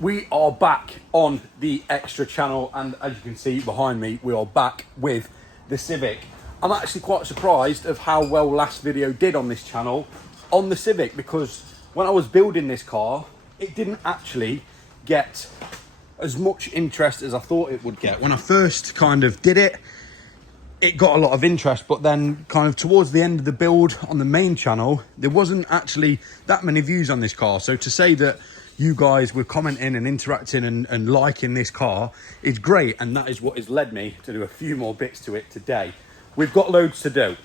We are back on the Extra channel, and as you can see behind me, we are back with the Civic. I'm actually quite surprised of how well last video did on this channel on the Civic, because when I was building this car, it didn't actually get as much interest as I thought it would get. When I first kind of did it, it got a lot of interest, but then kind of towards the end of the build on the main channel, there wasn't actually that many views on this car. So to say that you guys were commenting and interacting and liking this car is great, and that is what has led me to do a few more bits to it today. We've got loads to do.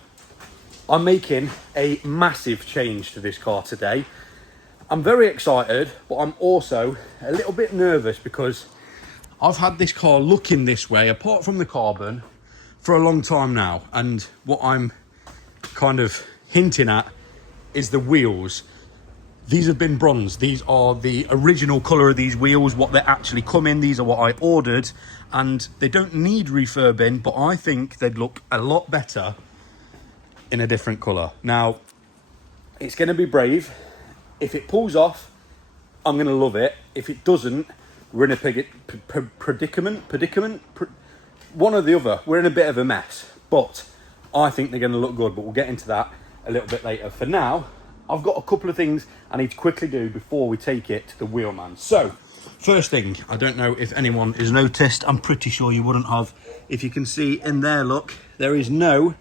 I'm making a massive change to this car today. I'm very excited, but I'm also a little bit nervous because I've had this car looking this way, apart from the carbon, for a long time now. And what I'm kind of hinting at is the wheels. These have been bronze. These are the original colour of these wheels, what they actually come in. These are what I ordered, and they don't need refurbing, but I think they'd look a lot better in a different colour. Now, it's going to be brave. If it pulls off, I'm going to love it. If it doesn't, we're in a predicament, one or the other. We're in a bit of a mess, but I think they're going to look good, but we'll get into that a little bit later. For now, I've got a couple of things I need to quickly do before we take it to the wheelman. So, first thing, I don't know if anyone has noticed, I'm pretty sure you wouldn't have. If you can see in there, look, there is no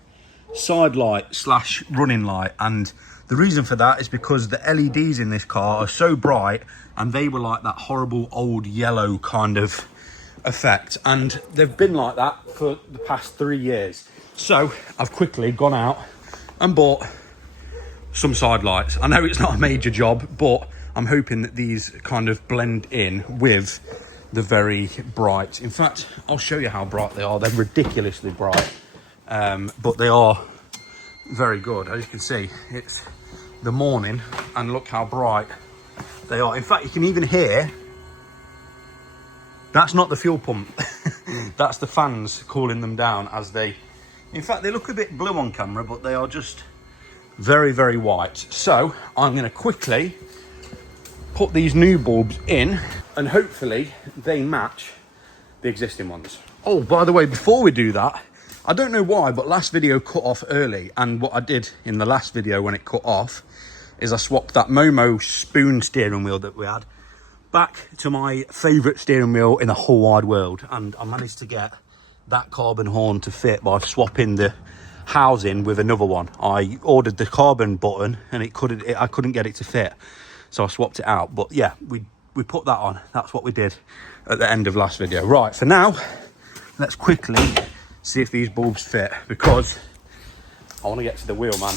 side light / running light, and the reason for that is because the LEDs in this car are so bright, and they were like that horrible old yellow kind of effect, and they've been like that for the past 3 years. So I've quickly gone out and bought some side lights. I know it's not a major job, but I'm hoping that these kind of blend in with the very bright. In fact, I'll show you how bright they are. They're ridiculously bright, but they are very good. As you can see, it's the morning, and look how bright they are. In fact, you can even hear, that's not the fuel pump. That's the fans cooling them down as they, in fact, they look a bit blue on camera, but they are just very, very white. So I'm going to quickly put these new bulbs in, and hopefully they match the existing ones. Oh, by the way, before we do that, I don't know why, but last video cut off early, and what I did in the last video when it cut off is I swapped that Momo spoon steering wheel that we had back to my favourite steering wheel in the whole wide world, and I managed to get that carbon horn to fit by swapping the housing with another one. I ordered the carbon button and I couldn't get it to fit, so I swapped it out. But yeah, we put that on. That's what we did at the end of last video. Right, for now, let's quickly see if these bulbs fit, because I want to get to the wheel, man,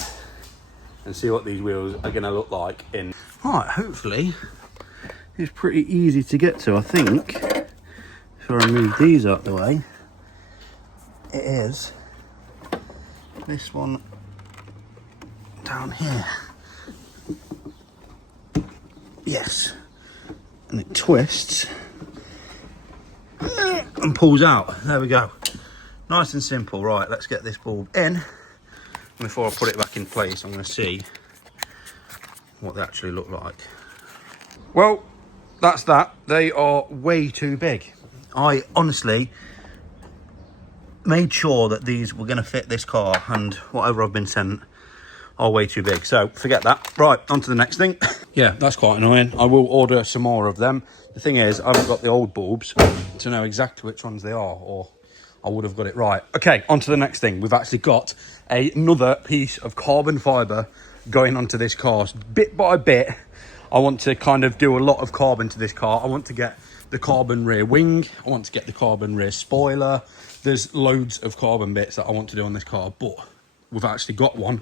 and see what these wheels are going to look like in. Right, hopefully it's pretty easy to get to, I think. If I remove these out the way, it is this one down here. Yes, and it twists and pulls out. There we go. Nice and simple. Right, let's get this bulb in. Before I put it back in place, I'm going to see what they actually look like. Well, that's that. They are way too big. I honestly made sure that these were going to fit this car, and whatever I've been sent are way too big. So forget that. Right, on to the next thing. Yeah, that's quite annoying. I will order some more of them. The thing is, I haven't got the old bulbs to know exactly which ones they are, or I would have got it right. Okay, on to the next thing. We've actually got another piece of carbon fibre going onto this car. Bit by bit, I want to kind of do a lot of carbon to this car. I want to get the carbon rear wing. I want to get the carbon rear spoiler. There's loads of carbon bits that I want to do on this car, but we've actually got one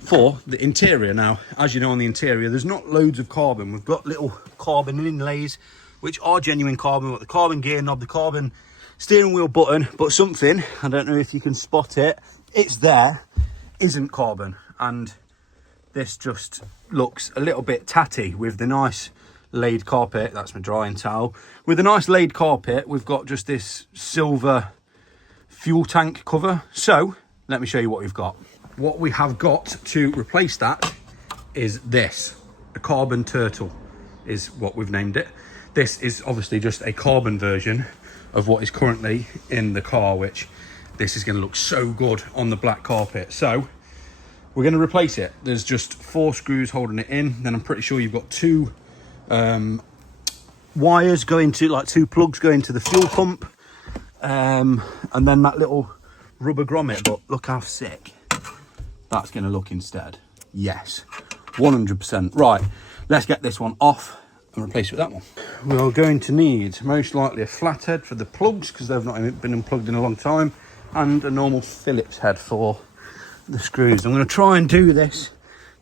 for the interior. Now, as you know, on the interior, there's not loads of carbon. We've got little carbon inlays, which are genuine carbon, with the carbon gear knob, the carbon steering wheel button, but something, I don't know if you can spot it, it's there, isn't carbon. And this just looks a little bit tatty with the nice laid carpet. That's my drying towel. With the nice laid carpet, we've got just this silver fuel tank cover. So let me show you what we've got. What we have got to replace that is this. A carbon turtle is what we've named it. This is obviously just a carbon version of what is currently in the car, which this is going to look so good on the black carpet. So we're going to replace it. There's just 4 screws holding it in. Then I'm pretty sure you've got 2 wires going to, like 2 plugs going to the fuel pump. And then that little rubber grommet, but look how sick that's going to look instead. Yes, 100%. Right, let's get this one off and replace it with that one. We're going to need most likely a flathead for the plugs because they've not been unplugged in a long time, and a normal Phillips head for the screws. I'm going to try and do this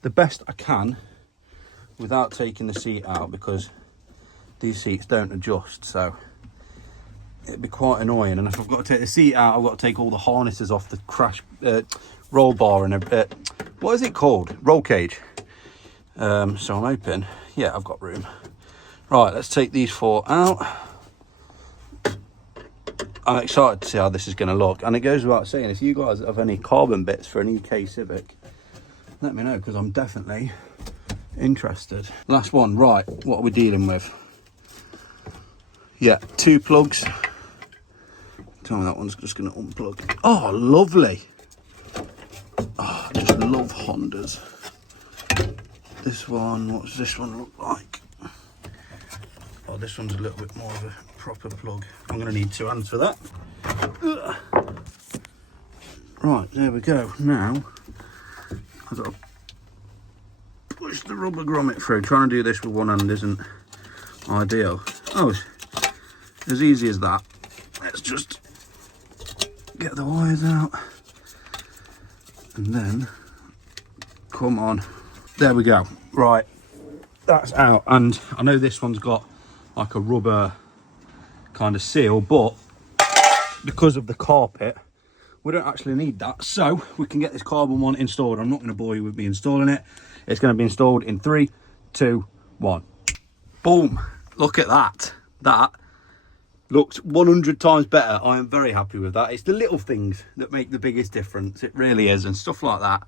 the best I can without taking the seat out, because these seats don't adjust, so it'd be quite annoying. And if I've got to take the seat out, I've got to take all the harnesses off the crash roll bar and a what is it called, roll cage. So I'm hoping, yeah, I've got room. Right, let's take these 4 out. I'm excited to see how this is going to look, and it goes without saying, if you guys have any carbon bits for an EK Civic, let me know, because I'm definitely interested. Last one. Right, what are we dealing with? Yeah, 2 plugs. Tell me that one's just going to unplug. Oh, lovely. Oh, I just love Hondas. This one, what does this one look like? Oh, this one's a little bit more of a proper plug. I'm going to need 2 hands for that. Ugh. Right, there we go. Now, I've got to push the rubber grommet through. Trying to do this with one hand isn't ideal. Oh, as easy as that. Let's just get the wires out. And then, come on. There we go. Right, that's out. And I know this one's got like a rubber kind of seal, but because of the carpet, we don't actually need that. So we can get this carbon one installed. I'm not going to bore you with me installing it. It's going to be installed in 3, 2, 1. Boom. Look at that. That looks 100 times better. I am very happy with that. It's the little things that make the biggest difference. It really is. And stuff like that,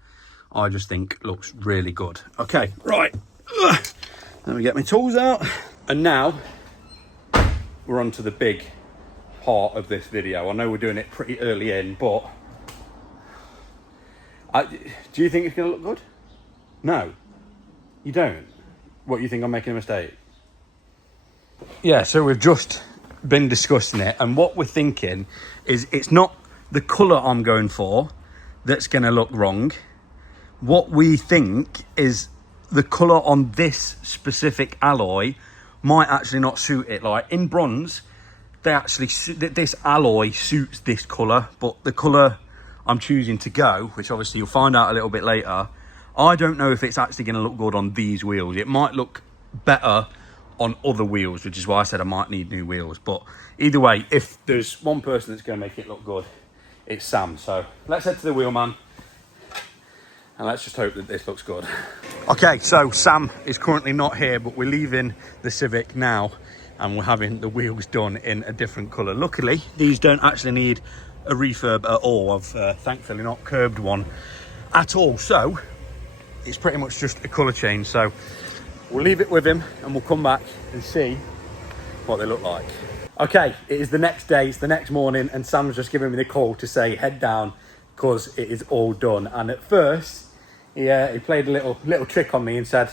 I just think looks really good. Okay, right. Let me get my tools out. And now we're on to the big part of this video. I know we're doing it pretty early in, but do you think it's going to look good? No, you don't. What, you think I'm making a mistake? Yeah, so we've just been discussing it, and what we're thinking is it's not the colour I'm going for that's going to look wrong. What we think is the colour on this specific alloy might actually not suit it. Like in bronze, they actually this alloy suits this colour, but the colour I'm choosing to go, which obviously you'll find out a little bit later, I don't know if it's actually going to look good on these wheels. It might look better on other wheels, which is why I said I might need new wheels. But either way, if there's one person that's going to make it look good, it's Sam. So let's head to the wheelman and let's just hope that this looks good. Okay, so Sam is currently not here, but we're leaving the Civic now and we're having the wheels done in a different colour. Luckily, these don't actually need a refurb at all. I've thankfully not curbed one at all. So it's pretty much just a colour change. So we'll leave it with him and we'll come back and see what they look like. Okay, it is the next day, it's the next morning, and Sam's just giving me the call to say head down because it is all done. And at first, he played a little trick on me and said,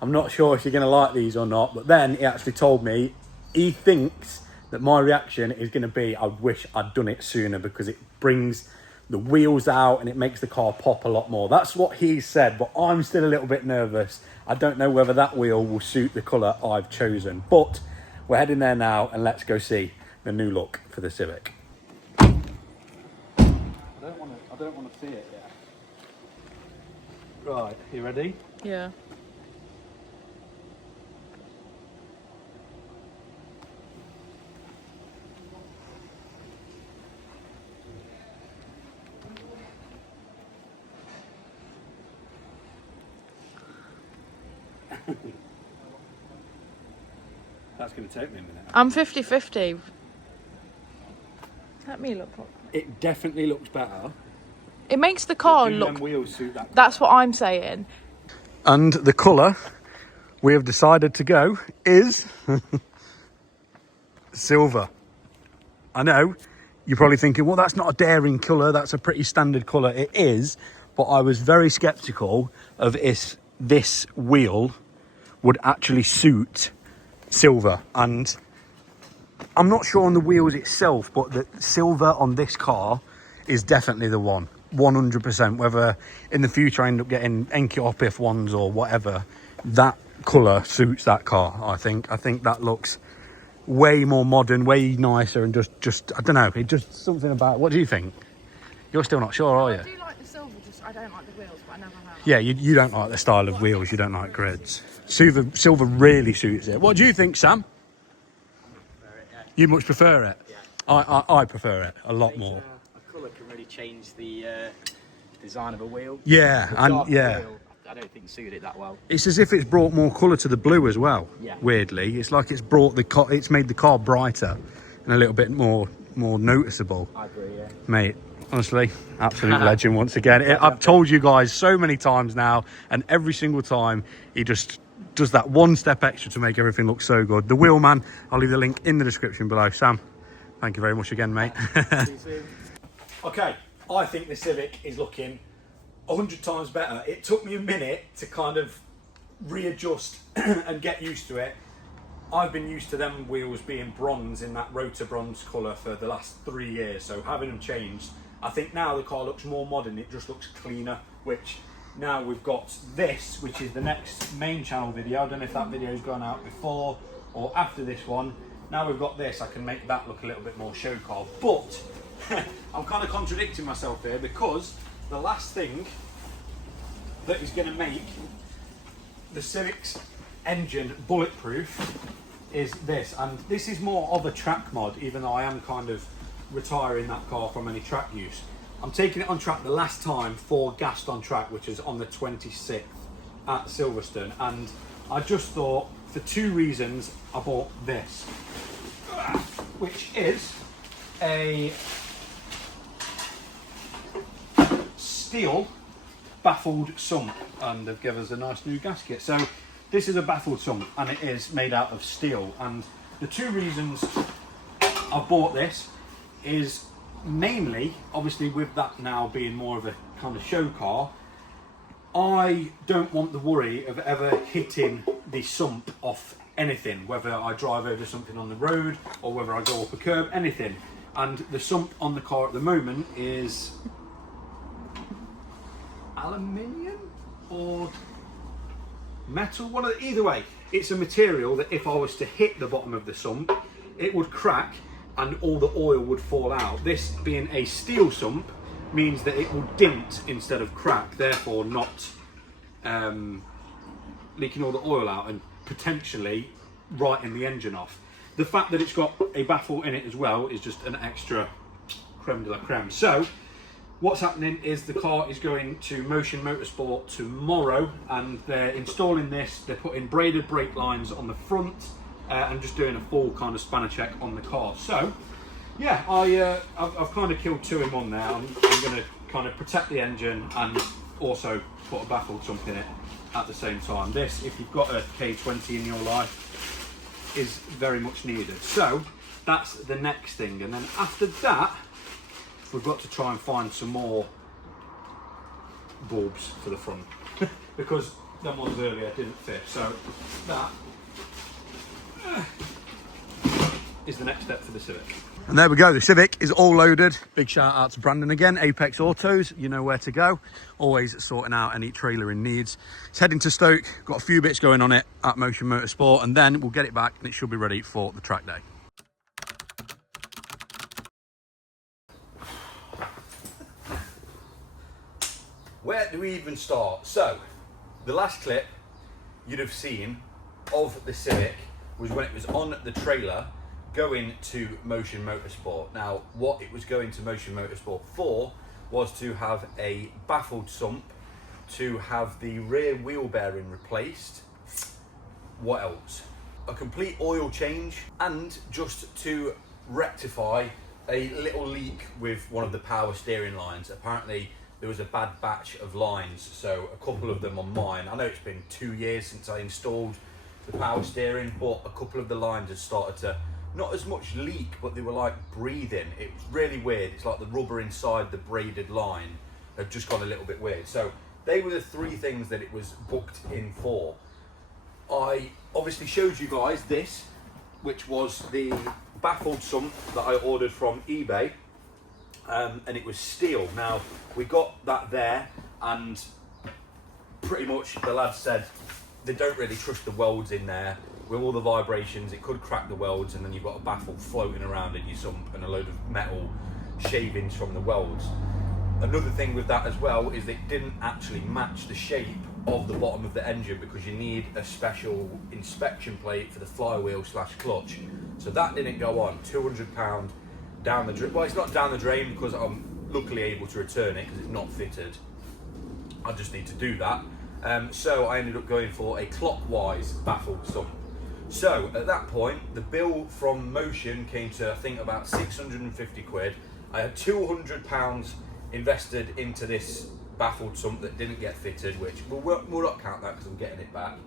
I'm not sure if you're going to like these or not. But then he actually told me he thinks that my reaction is going to be, I wish I'd done it sooner, because it brings the wheels out and it makes the car pop a lot more. That's what he said, but I'm still a little bit nervous. I don't know whether that wheel will suit the colour I've chosen, but we're heading there now and let's go see the new look for the Civic. I don't want to see it yet. Right, you ready? Yeah. That's going to take me a minute. I'm 50-50. Let me look. It definitely looks better. It makes the car Do look... them wheels suit that That's what I'm saying. And the colour we have decided to go is silver. I know, you're probably thinking, well, that's not a daring colour, that's a pretty standard colour. It is, but I was very sceptical of if this wheel would actually suit silver. And I'm not sure on the wheels itself, but the silver on this car is definitely the one. 100%. Whether in the future I end up getting Kswapped ones or whatever, that colour suits that car. I think that looks way more modern, way nicer, and just I don't know, it just something about. What do you think? You're still not sure, are you? I do like the silver, just I don't like the wheels, but I never have. Yeah, you don't like the style of wheels, you don't like grids. Silver really suits it. What do you think, Sam? You much prefer it? Yeah. I prefer it a lot more. A colour can really change the design of a wheel. Yeah, The and darker yeah. wheel, I don't think suited it that well. It's as if it's brought more colour to the blue as well. Yeah. Weirdly, it's like it's brought it's made the car brighter and a little bit more noticeable. I agree, yeah. Mate, honestly, absolute legend once again. I've told you guys so many times now, and every single time he just does that one step extra to make everything look so good. The Wheelman, I'll leave the link in the description below. Sam, thank you very much again, mate. Okay, I think the Civic is looking 100 times better. It took me a minute to kind of readjust and get used to it. I've been used to them wheels being bronze in that rotor bronze colour for the last 3 years, so having them changed, I think now the car looks more modern, it just looks cleaner, which now we've got this, which is the next main channel video. I don't know if that video's gone out before or after this one. Now we've got this, I can make that look a little bit more show car, but I'm kind of contradicting myself here, because the last thing that is going to make the Civic's engine bulletproof is this, and this is more of a track mod, even though I am kind of retiring that car from any track use. I'm taking it on track the last time for gassed on track, which is on the 26th at Silverstone, and I just thought, for 2 reasons, I bought this, which is a steel baffled sump, and they've given us a nice new gasket. So this is a baffled sump, and it is made out of steel, and the 2 reasons I bought this is mainly, obviously with that now being more of a kind of show car, I don't want the worry of ever hitting the sump off anything, whether I drive over something on the road or whether I go up a curb, anything. And the sump on the car at the moment is aluminium or metal, either way, it's a material that if I was to hit the bottom of the sump, it would crack and all the oil would fall out. This being a steel sump means that it will dint instead of crack, therefore not leaking all the oil out and potentially writing the engine off. The fact that it's got a baffle in it as well is just an extra creme de la creme. So what's happening is the car is going to Motion Motorsport tomorrow, and they're installing this, they're putting braided brake lines on the front and just doing a full kind of spanner check on the car. So yeah, I've kind of killed 2 in 1 there. I'm going to kind of protect the engine and also put a baffled sump in it at the same time. This, if you've got a K20 in your life, is very much needed. So that's the next thing, and then after that we've got to try and find some more bulbs for the front because them ones earlier didn't fit. So that is the next step for the Civic. And there we go, the Civic is all loaded. Big shout out to Brandon again, Apex Autos, you know where to go. Always sorting out any trailering needs. It's heading to Stoke, got a few bits going on it at Motion Motorsport, and then we'll get it back and it should be ready for the track day. Where do we even start? So, the last clip you'd have seen of the Civic was when it was on the trailer going to Motion Motorsport. Now, what it was going to Motion Motorsport for was to have a baffled sump, to have the rear wheel bearing replaced. What else? A complete oil change, and just to rectify a little leak with one of the power steering lines. Apparently, there was a bad batch of lines, so a couple of them on mine. I know it's been 2 years since I installed the power steering, but a couple of the lines had started to not as much leak, but they were like breathing. It was really weird. It's like the rubber inside the braided line had just gone a little bit weird. So they were the 3 things that it was booked in for. I obviously showed you guys this, which was the baffled sump that I ordered from eBay, and it was steel. Now, we got that there, and pretty much the lads said they don't really trust the welds in there. With all the vibrations, it could crack the welds, and then you've got a baffle floating around in your sump and a load of metal shavings from the welds. Another thing with that as well is that it didn't actually match the shape of the bottom of the engine, because you need a special inspection plate for the flywheel / clutch. So that didn't go on. £200 down the drain. Well, it's not down the drain because I'm luckily able to return it because it's not fitted. I just need to do that. So I ended up going for a clockwise baffled sump. So at that point, the bill from Motion came to, I think, about 650 quid. I had £200 invested into this baffled sump that didn't get fitted, which we'll not count that because I'm getting it back.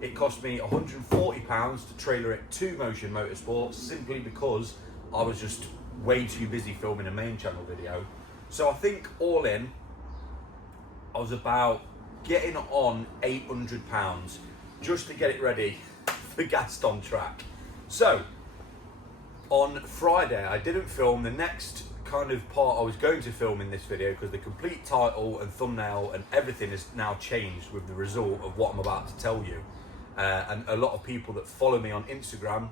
It cost me £140 to trailer it to Motion Motorsport, simply because I was just way too busy filming a main channel video. So I think all in, I was about getting on £800 just to get it ready for Gaston track. So on Friday, I didn't film the next kind of part I was going to film in this video, because the complete title and thumbnail and everything has now changed with the result of what I'm about to tell you. And a lot of people that follow me on Instagram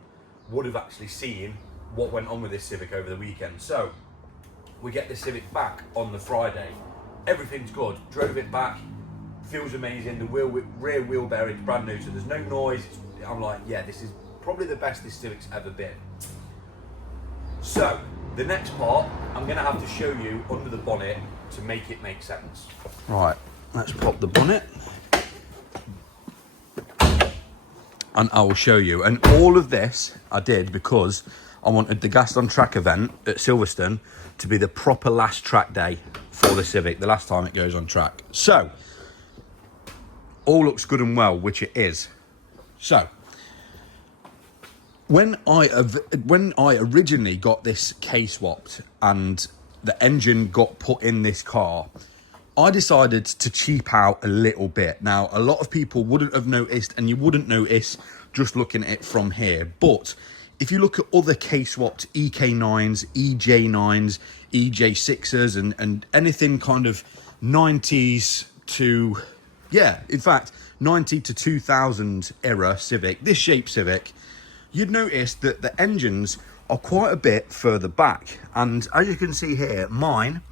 would have actually seen what went on with this Civic over the weekend. So we get the Civic back on the Friday. Everything's good. Drove it back. Feels amazing. The rear wheel bearing's brand new, so there's no noise. I'm like, yeah, this is probably the best this Civic's ever been. So the next part, I'm going to have to show you under the bonnet to make it make sense. Right, let's pop the bonnet. And I will show you. And all of this I did because I wanted the Gaston track event at Silverstone to be the proper last track day for the Civic, the last time it goes on track. So, all looks good and well, which it is. So, when I originally got this Kswapped and the engine got put in this car, I decided to cheap out a little bit. Now, a lot of people wouldn't have noticed, and you wouldn't notice just looking at it from here. But if you look at other Kswapped EK9s, EJ9s, EJ6s, and anything kind of 90s to, yeah, in fact, 90 to 2000 era Civic, this shape Civic, you'd notice that the engines are quite a bit further back. And as you can see here, mine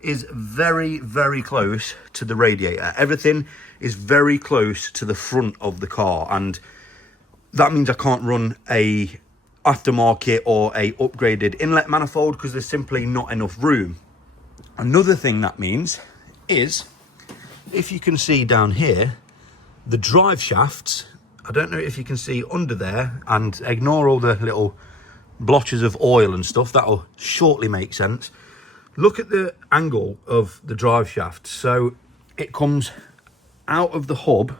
is very, very close to the radiator. Everything is very close to the front of the car, and that means I can't run a aftermarket or a upgraded inlet manifold because there's simply not enough room. Another thing that means is, if you can see down here, the drive shafts, I don't know if you can see under there, and ignore all the little blotches of oil and stuff, that'll shortly make sense. Look at the angle of the drive shaft. So it comes out of the hub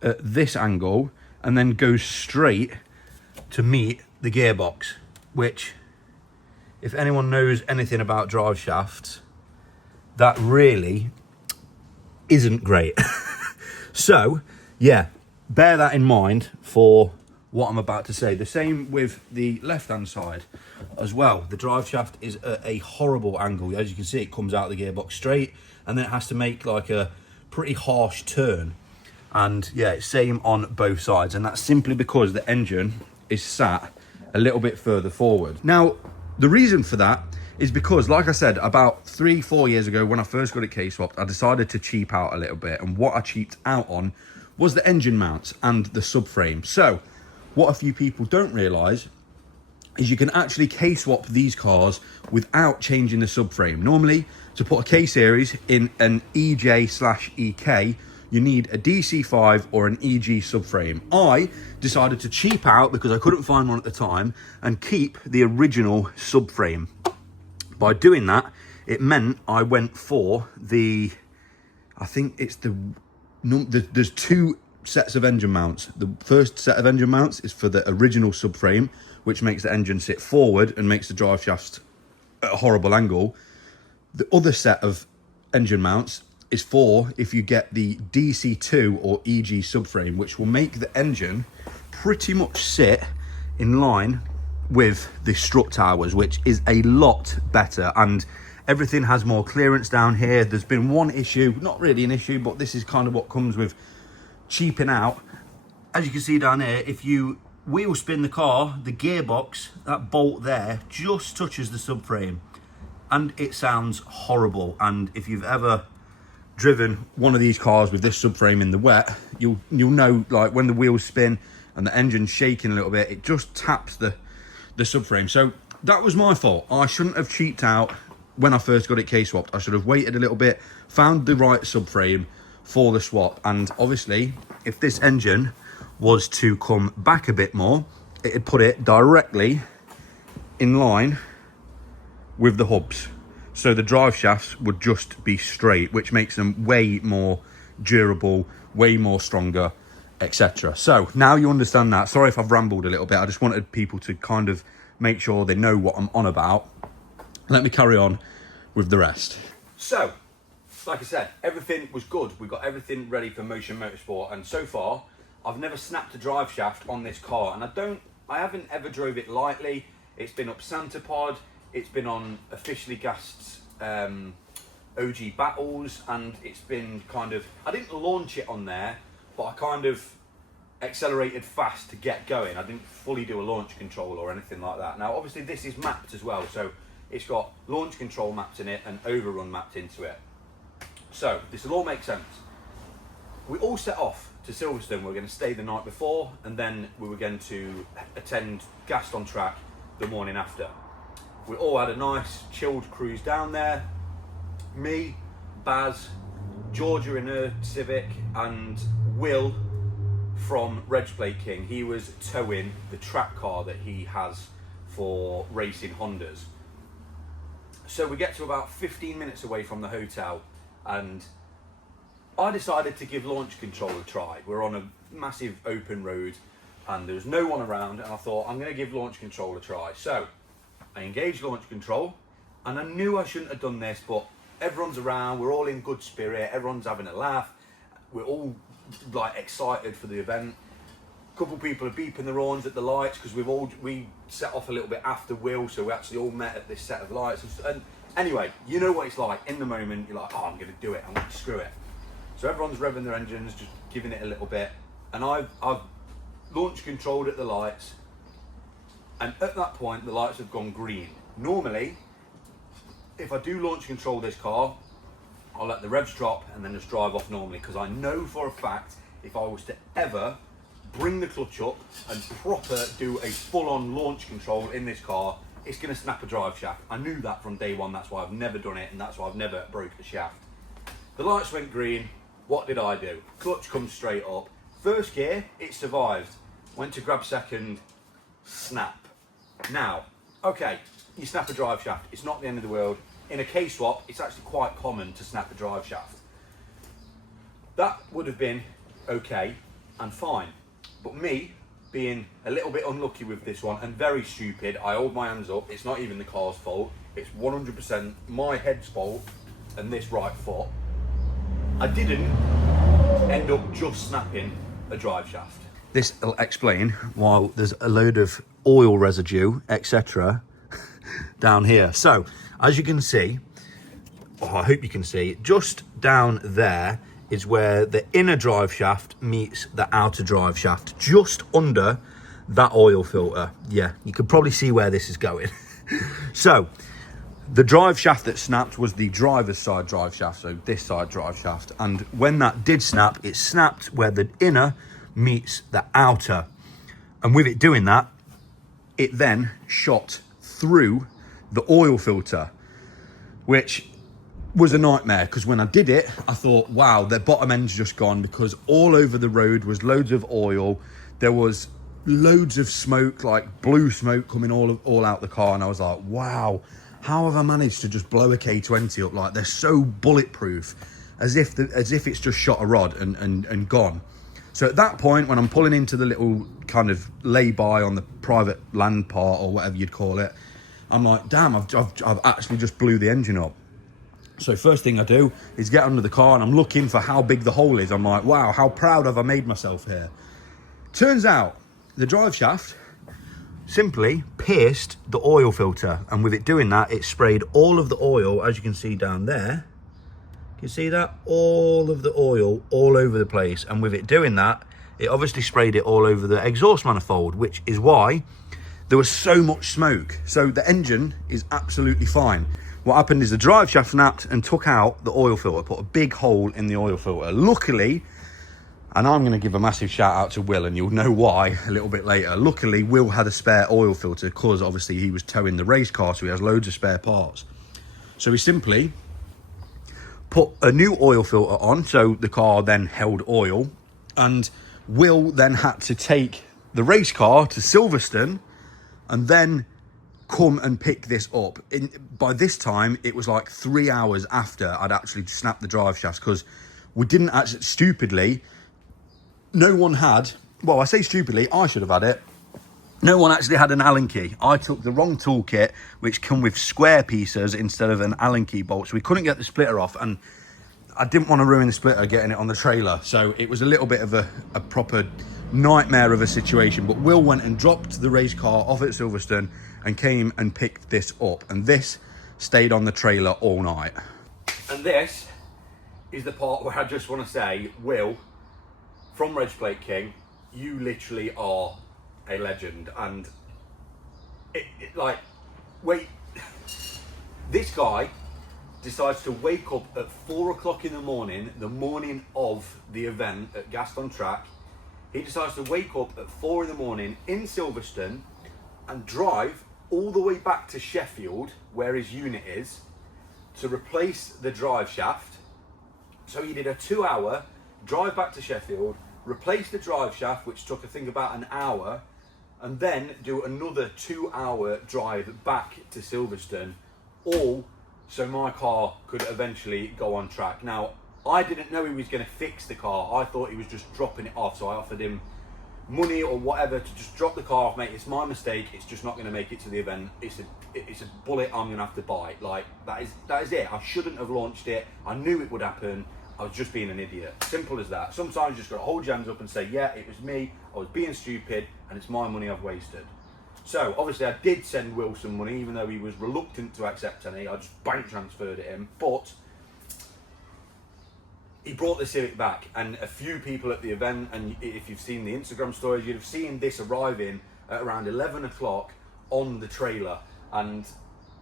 at this angle and then goes straight to meet the gearbox, which, if anyone knows anything about drive shafts, that really isn't great. So, yeah, bear that in mind for what I'm about to say. The same with the left-hand side as well. The drive shaft is at a horrible angle. As you can see, it comes out of the gearbox straight, and then it has to make like a pretty harsh turn. And yeah, it's same on both sides, and that's simply because the engine is sat a little bit further forward. Now, the reason for that is because, like I said, about 3-4 years ago when I first got it Kswapped, I decided to cheap out a little bit, and what I cheaped out on was the engine mounts and the subframe. So what a few people don't realise is you can actually K-swap these cars without changing the subframe. Normally, to put a K-Series in an EJ/EK, you need a DC5 or an EG subframe. I decided to cheap out because I couldn't find one at the time and keep the original subframe. By doing that, it meant I went for the, I think it's there's two sets of engine mounts. The first set of engine mounts is for the original subframe, which makes the engine sit forward and makes the drive shaft at a horrible angle. The other set of engine mounts is for if you get the DC2 or EG subframe, which will make the engine pretty much sit in line with the strut towers, which is a lot better, and everything has more clearance down here. There's been one issue, not really an issue, but this is kind of what comes with cheaping out. As you can see down here, if you wheel spin the car, the gearbox, that bolt there, just touches the subframe, and it sounds horrible. And if you've ever driven one of these cars with this subframe in the wet, you'll know, like, when the wheels spin and the engine's shaking a little bit, it just taps the subframe. So that was my fault. I shouldn't have cheaped out when I first got it K-swapped. I should have waited a little bit, found the right subframe for the swap. And obviously, if this engine was to come back a bit more, it'd put it directly in line with the hubs. So the drive shafts would just be straight, which makes them way more durable, way more stronger, etc. So now you understand that. Sorry if I've rambled a little bit. I just wanted people to kind of make sure they know what I'm on about. Let me carry on with the rest. So, like I said, everything was good. We got everything ready for Motion Motorsport, and so far, I've never snapped a drive shaft on this car, and I haven't ever drove it lightly. It's been up Santa Pod, it's been on officially gassed OG battles, and it's been kind of, I didn't launch it on there, but I kind of accelerated fast to get going. I didn't fully do a launch control or anything like that. Now, obviously this is mapped as well, so it's got launch control mapped in it and overrun mapped into it. So this will all make sense. We all set off to Silverstone. We were going to stay the night before, and then we were going to attend Gassed on Track the morning after. We all had a nice chilled cruise down there. Me, Baz, Georgia in her Civic, and Will from Reg Plate King. He was towing the track car that he has for racing Hondas. So we get to about 15 minutes away from the hotel, and I decided to give launch control a try. We're on a massive open road and there's no one around, and I thought, I'm going to give launch control a try. So I engaged launch control, and I knew I shouldn't have done this, but everyone's around, we're all in good spirit, everyone's having a laugh, we're all like excited for the event. A couple of people are beeping their horns at the lights because we set off a little bit after Will, so we actually all met at this set of lights. And anyway, you know what it's like in the moment. You're like, oh, I'm going to do it. I'm going to screw it. So everyone's revving their engines, just giving it a little bit. And I've launch controlled at the lights, and at that point the lights have gone green. Normally, if I do launch control this car, I'll let the revs drop and then just drive off normally, because I know for a fact if I was to ever bring the clutch up and proper do a full-on launch control in this car, it's going to snap a drive shaft. I knew that from day one. That's why I've never done it, and that's why I've never broke a shaft. The lights went green. What did I do? Clutch comes straight up. First gear, it survived. Went to grab second, snap. Now, okay, you snap a drive shaft. It's not the end of the world. In a K-swap, it's actually quite common to snap the drive shaft. That would have been okay and fine. But me, being a little bit unlucky with this one and very stupid, I hold my hands up. It's not even the car's fault. It's 100% my head's fault and this right foot. I didn't end up just snapping a drive shaft. This will explain why there's a load of oil residue, etc. down here. So, as you can see, I hope you can see, just down there is where the inner drive shaft meets the outer drive shaft, just under that oil filter. Yeah, you can probably see where this is going. So, the drive shaft that snapped was the driver's side drive shaft, so this side drive shaft. And when that did snap, it snapped where the inner meets the outer. And with it doing that, it then shot through the oil filter, which was a nightmare, because when I did it, I thought, wow, the bottom end's just gone, because all over the road was loads of oil. There was loads of smoke, like blue smoke coming all out the car, and I was like, wow, how have I managed to just blow a K20 up? Like, they're so bulletproof, as if it's just shot a rod and gone. So at that point, when I'm pulling into the little kind of lay-by on the private land part or whatever you'd call it, I'm like, damn, I've actually just blew the engine up. So first thing I do is get under the car and I'm looking for how big the hole is. I'm like, wow, how proud have I made myself here? Turns out the drive shaft simply pierced the oil filter, and with it doing that, it sprayed all of the oil, as you can see down there. You see that? All of the oil all over the place, and with it doing that, it obviously sprayed it all over the exhaust manifold, which is why there was so much smoke. So the engine is absolutely fine. What happened is the drive shaft snapped and took out the oil filter, put a big hole in the oil filter. Luckily, and I'm going to give a massive shout out to Will, and you'll know why a little bit later. Luckily, Will had a spare oil filter because obviously he was towing the race car, so he has loads of spare parts. So he simply put a new oil filter on, so the car then held oil, and Will then had to take the race car to Silverstone and then come and pick this up. By this time, it was like 3 hours after I'd actually snapped the drive shafts, because we didn't actually, stupidly, no one had, well, I say stupidly, I should have had it. No one actually had an Allen key. I took the wrong toolkit, which come with square pieces instead of an Allen key bolt. So we couldn't get the splitter off, and I didn't want to ruin the splitter getting it on the trailer. So it was a little bit of a proper nightmare of a situation. But Will went and dropped the race car off at Silverstone and came and picked this up. And this stayed on the trailer all night. And this is the part where I just want to say, Will, from Reg Plate King, you literally are a legend. And this guy decides to wake up at 4 o'clock in the morning of the event at Gaston Track. He decides to wake up at 4 in the morning in Silverstone and drive all the way back to Sheffield, where his unit is, to replace the drive shaft. So he did a 2-hour drive back to Sheffield, replace the drive shaft, which took I think about an hour, and then do another 2-hour drive back to Silverstone, all so my car could eventually go on track. Now, I didn't know he was going to fix the car. I thought he was just dropping it off, so I offered him money or whatever to just drop the car off. Mate, it's my mistake, it's just not going to make it to the event. It's a bullet I'm going to have to buy. Like, that is it. I shouldn't have launched it. I knew it would happen. I was just being an idiot. Simple as that. Sometimes you just got to hold your hands up and say, yeah, it was me, I was being stupid, and it's my money I've wasted. So, obviously, I did send Will some money, even though he was reluctant to accept any. I just bank transferred it in. But he brought the Civic back, and a few people at the event, and if you've seen the Instagram stories, you'd have seen this arriving at around 11 o'clock on the trailer. And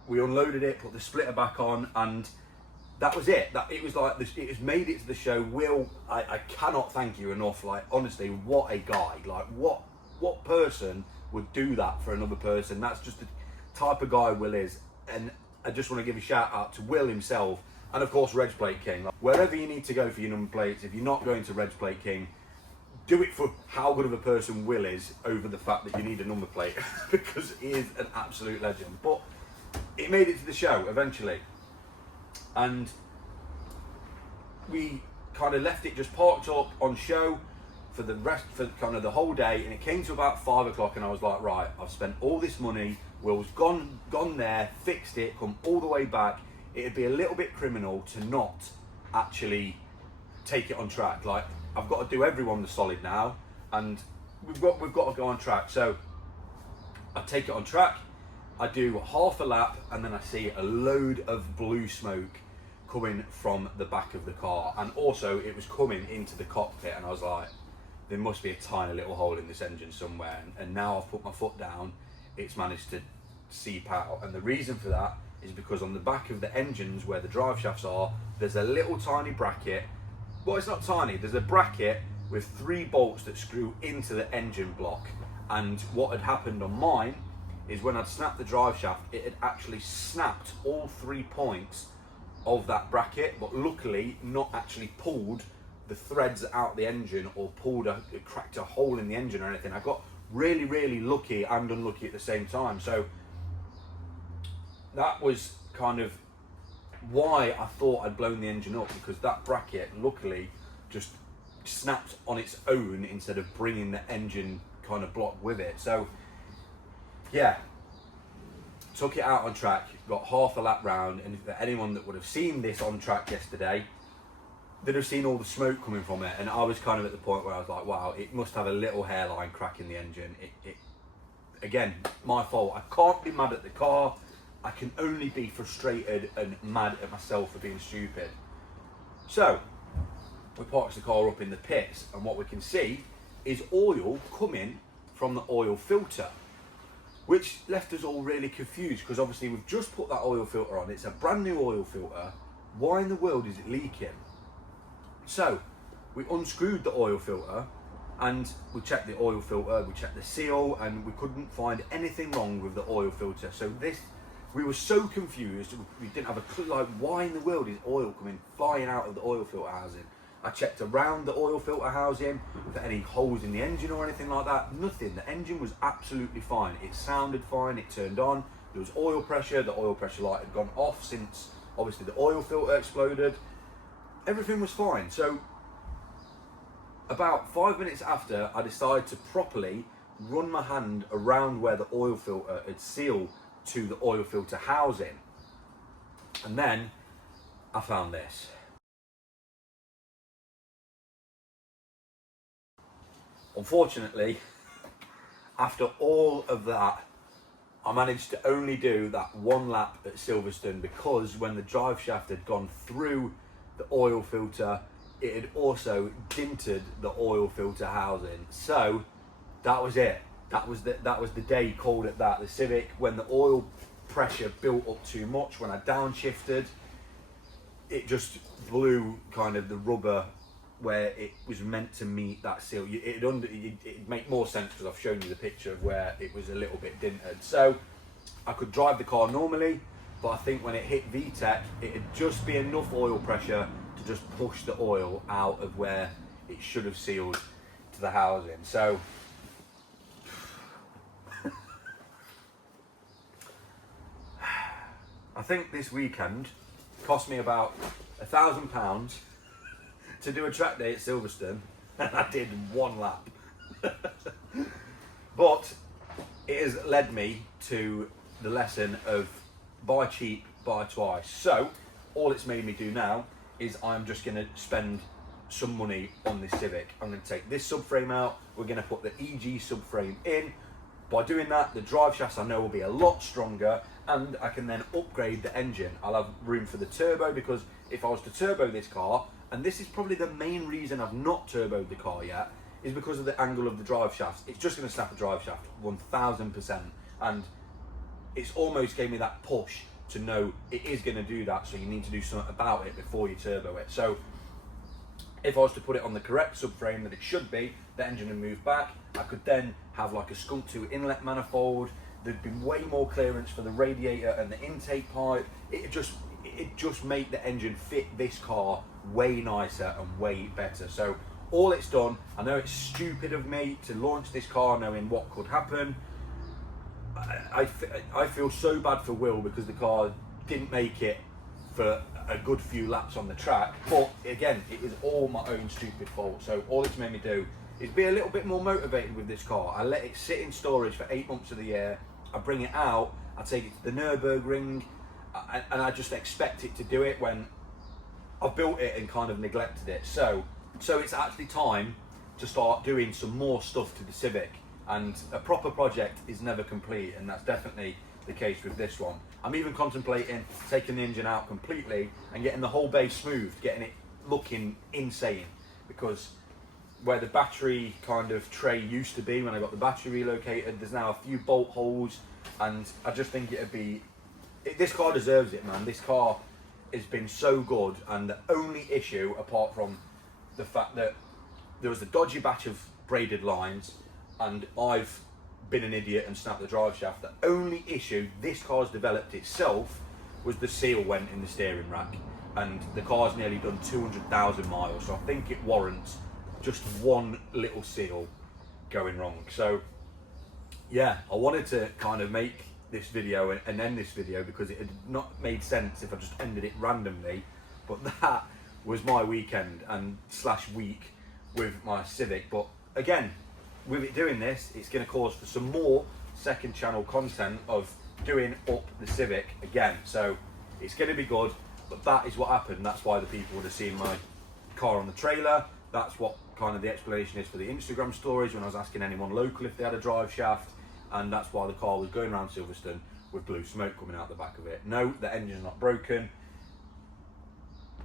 we unloaded it, put the splitter back on, and that was it. It was like this, it has made it to the show. Will, I cannot thank you enough. Like, honestly, what a guy. Like, what person would do that for another person? That's just the type of guy Will is. And I just want to give a shout out to Will himself, and of course Reg Plate King. Like, wherever you need to go for your number plates, if you're not going to Reg Plate King, do it for how good of a person Will is over the fact that you need a number plate, because he is an absolute legend. But it made it to the show eventually, and we kind of left it just parked up on show for kind of the whole day. And it came to about 5 o'clock, and I was like, right, I've spent all this money. Will's gone there, fixed it, come all the way back. It'd be a little bit criminal to not actually take it on track. Like, I've got to do everyone the solid now, and we've got to go on track. So I take it on track, I do half a lap, and then I see a load of blue smoke coming from the back of the car, and also it was coming into the cockpit, and I was like, there must be a tiny little hole in this engine somewhere. And now I've put my foot down, it's managed to seep out. And the reason for that is because on the back of the engines where the drive shafts are, there's a little tiny bracket. Well, it's not tiny, there's a bracket with 3 bolts that screw into the engine block. And what had happened on mine is when I'd snapped the drive shaft, it had actually snapped all 3 points of that bracket, but luckily not actually pulled the threads out the engine or cracked a hole in the engine or anything. I got really, really lucky and unlucky at the same time. So that was kind of why I thought I'd blown the engine up, because that bracket luckily just snapped on its own instead of bringing the engine kind of block with it. So yeah, took it out on track, got half a lap round, and for anyone that would have seen this on track yesterday, they'd have seen all the smoke coming from it. And I was kind of at the point where I was like, wow, it must have a little hairline crack in the engine. Again, my fault. I can't be mad at the car. I can only be frustrated and mad at myself for being stupid. So we parked the car up in the pits, and what we can see is oil coming from the oil filter, which left us all really confused, because obviously we've just put that oil filter on. It's a brand new oil filter. Why in the world is it leaking? So we unscrewed the oil filter and we checked the oil filter, we checked the seal, and we couldn't find anything wrong with the oil filter. So we were so confused, we didn't have a clue, like, why in the world is oil coming flying out of the oil filter housing? I checked around the oil filter housing for any holes in the engine or anything like that. Nothing. The engine was absolutely fine. It sounded fine. It turned on. There was oil pressure. The oil pressure light had gone off since obviously the oil filter exploded. Everything was fine. So about 5 minutes after, I decided to properly run my hand around where the oil filter had sealed to the oil filter housing. And then I found this. Unfortunately, after all of that, I managed to only do that one lap at Silverstone, because when the drive shaft had gone through the oil filter, it had also dinted the oil filter housing. So that was it. That was the day called at that. The Civic, when the oil pressure built up too much, when I downshifted, it just blew kind of the rubber where it was meant to meet that seal. It'd make more sense because I've shown you the picture of where it was a little bit dinted. So I could drive the car normally, but I think when it hit VTEC, it'd just be enough oil pressure to just push the oil out of where it should have sealed to the housing. So I think this weekend cost me about £1,000 to do a track day at Silverstone, and I did one lap. But it has led me to the lesson of buy cheap, buy twice. So all it's made me do now is I'm just going to spend some money on this Civic. I'm going to take this subframe out, we're going to put the EG subframe in. By doing that, the drive shafts I know will be a lot stronger, and I can then upgrade the engine. I'll have room for the turbo, because if I was to turbo this car, and this is probably the main reason I've not turboed the car yet, is because of the angle of the drive shafts. It's just going to snap a drive shaft 1000%, and it's almost gave me that push to know it is going to do that, so you need to do something about it before you turbo it. So if I was to put it on the correct subframe that it should be, the engine would move back. I could then have like a Skunk 2 inlet manifold. There'd be way more clearance for the radiator and the intake pipe. It just make the engine fit this car way nicer and way better. So all it's done, I know it's stupid of me to launch this car knowing what could happen. I feel so bad for Will, because the car didn't make it for a good few laps on the track, but again, it is all my own stupid fault. So all it's made me do is be a little bit more motivated with this car. I let it sit in storage for 8 months of the year. I bring it out, I take it to the Nürburgring, and I just expect it to do it when I've built it and kind of neglected it. So it's actually time to start doing some more stuff to the Civic, and a proper project is never complete, and that's definitely the case with this one. I'm even contemplating taking the engine out completely and getting the whole base smoothed, getting it looking insane, because where the battery kind of tray used to be when I got the battery relocated, there's now a few bolt holes, and I just think this car deserves it, man. This car has been so good, and the only issue, apart from the fact that there was a dodgy batch of braided lines, and I've been an idiot and snapped the drive shaft, the only issue this car's developed itself was the seal went in the steering rack, and the car's nearly done 200,000 miles, so I think it warrants just one little seal going wrong. So yeah, I wanted to kind of make this video and end this video, because it had not made sense if I just ended it randomly, but that was my weekend and / week with my Civic. But again, with it doing this, it's going to cause for some more second channel content of doing up the Civic again. So it's going to be good, but that is what happened. That's why the people would have seen my car on the trailer. That's what kind of the explanation is for the Instagram stories when I was asking anyone local if they had a drive shaft, and that's why the car was going around Silverstone with blue smoke coming out the back of it. No, the engine's not broken.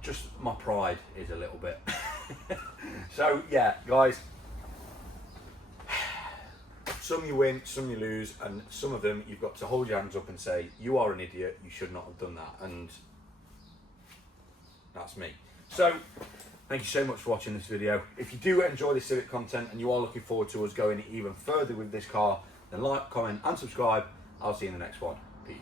Just my pride is a little bit. So yeah, guys, some you win, some you lose, and some of them you've got to hold your hands up and say, you are an idiot, you should not have done that, and that's me. So thank you so much for watching this video. If you do enjoy this Civic content and you are looking forward to us going even further with this car, then like, comment and subscribe. I'll see you in the next one. Peace.